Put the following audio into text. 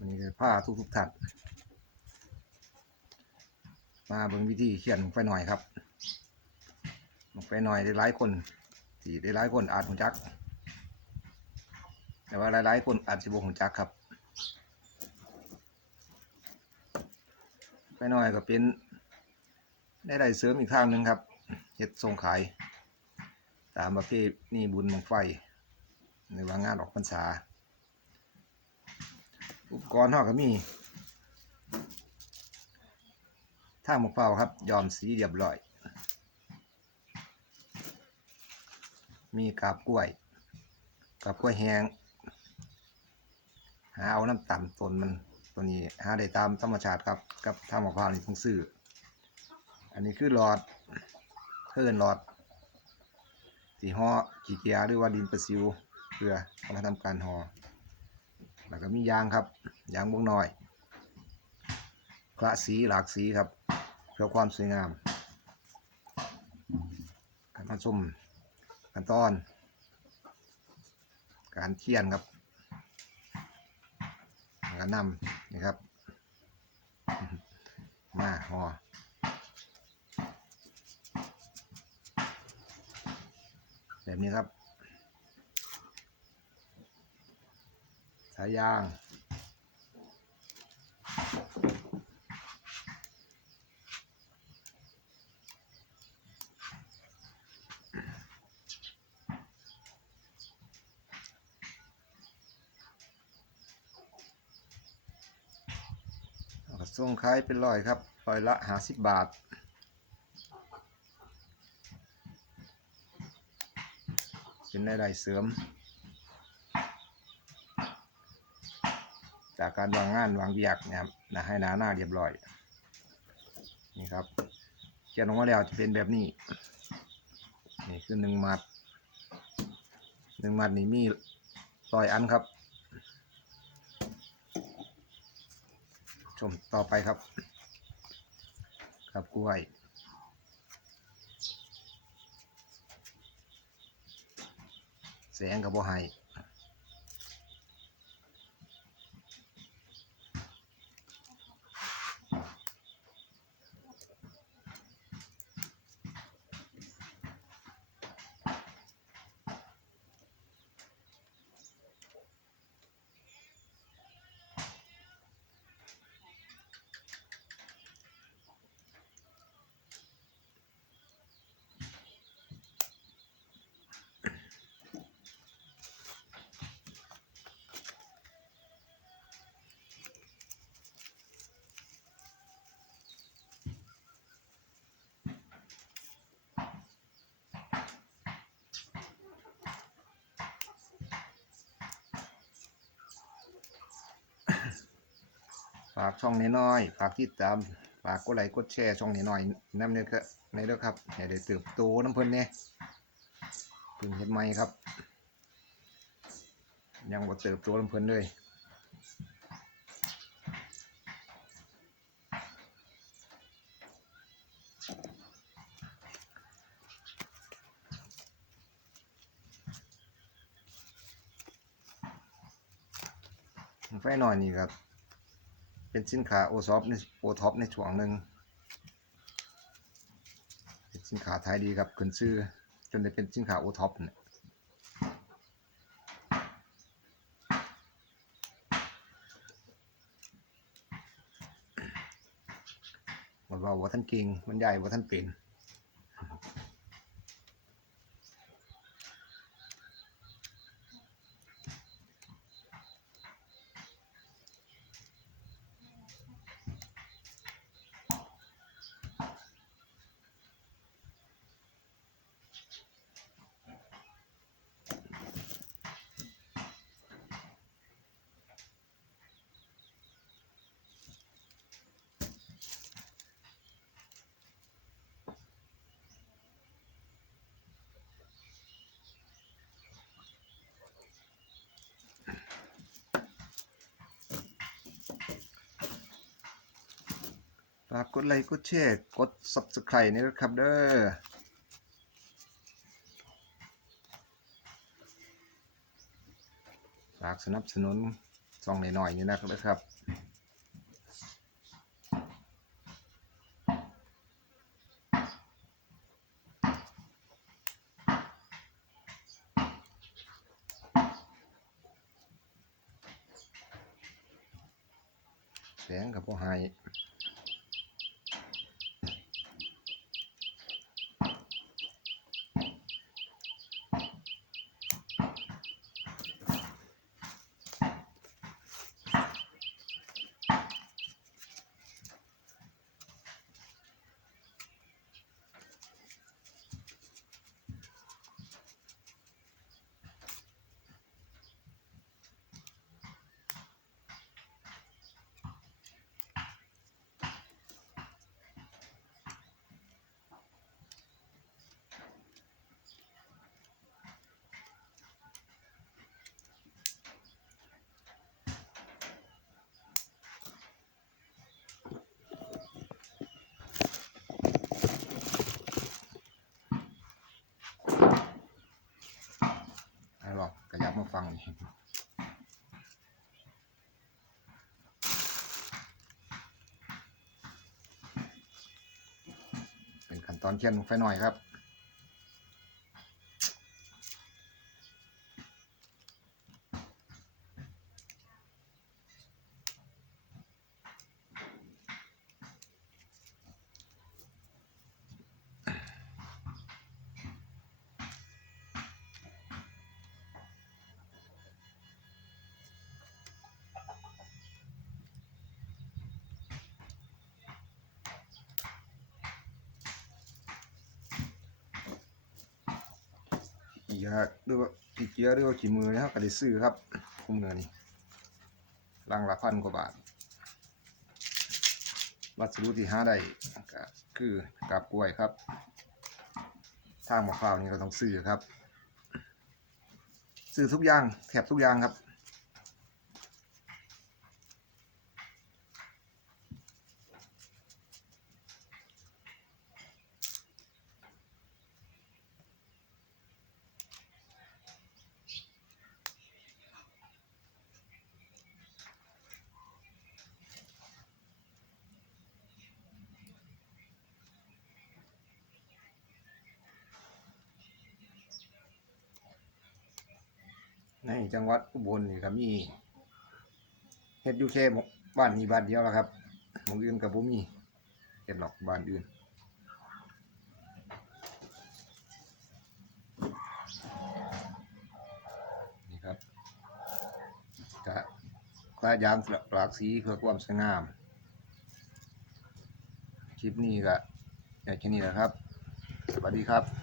วันนี้ก็ผ้าทุกทุกท่านมาเบิ่งวิธีเขียนไปหน่อยครับไปหน่อยได้หลายคนที่ได้หลายคนอาจหูจัก แต่ว่าหลายๆคนอาจจะบ่หูจักครับ ไปหน่อยก็เป็นได้ได้เสริมอีกทางหนึ่งครับเฮ็ดส่งขาย ตามประเภทนี่บุญบังไฟในว่างานออกพรรษา อุปกรณ์เฮาก็มีทางมะพร้าครับ ยอมสีเรียบร้อย มีกาบกล้วยกาบกล้วยแห้งหาเอาน้ำต่ำต้นมันตัวนี้หาได้ตามธรรมชาติครับ กับทางมะพร้านี่ต้องซื้ออันนี้คือหลอดเพิ่นหลอดสีห่อขี้เกียหรือว่าดินประสิวเพื่อเอามาทำการห่อ แล้วก็มียางครับยางวงน้อยกระสีหลากสีครับเพื่อความสวยงามการมาชมขั้นตอน การเคียนครับแล้วก็นำนี่ครับ มาห่อแบบนี้ครับ สายยาง ส่งขายเป็นร้อยครับร้อยละห้าสิบบาทเป็นรายได้เสริม จากการวางงานวางเบียกนะครับนะให้หนาหน้าเรียบร้อยนี่ครับเขียนออกมาแล้วจะเป็นแบบนี้ นี่คือหนึ่งมัดหนึ่งมัดนี่มีร้อยอันครับ ชมต่อไปครับกับกล้วยแสงกับบ่ให้ ฝากช่องน้อยๆฝากติดตามฝากกดไลค์กดแชร์ช่องน้อยๆน้ำเนี่ยก็ในเด้อครับให้ได้เติบโตน้ำเพิ่นเนี่ยพิ่งเฮ็ดใหม่ครับ ยังบ่เติบโตน้ำเพิ่นเลยไฟหน่อยนี่ครับ เป็นสินค้าโอซอฟในโอท็อปในช่วงหนึ่งเป็นสินค้าไทยดีครับขึ้นชื่อ จนได้เป็นสินค้าโอท็อปเนี่ยว่าว่าว่าท่านเก่งมันใหญ่ว่าท่านเป็น ฝากกดไลค์กดแชร์กด subscribe นี่นะครับเด้อฝากสนับสนุนซองหน่อยๆนี่นะครับแสงกับพวกไฮไอ้หรอก ฝั่งนี่เป็นขั้นตอนเขียนลงไฟหน่อยครับ ขี้ยาหรือว่าขี้เกียจหรือว่าขี้มือนะครับก็ได้ซื้อครับคุ้มเงินนี่ลังละพันกว่าบาท วัสดุที่หาได้ก็คือกับกล้วยครับ ทางมะพร้าวนี่ก็ต้องซื้อครับ ซื้อทุกอย่างแถบทุกอย่างครับ ในจังหวัดอุบลนี่ก็มีเฮ็ดอยู่แค่บ้านนี้บ้านเดียวแล้วครับหมู่อื่นก็บ่มีเฮ็ดหรอกบ้านอื่นนี่ครับกะกระยางปลากสีเพื่อความสวยงามคลิปนี้ก็แค่นี้แหละครับ สวัสดีครับ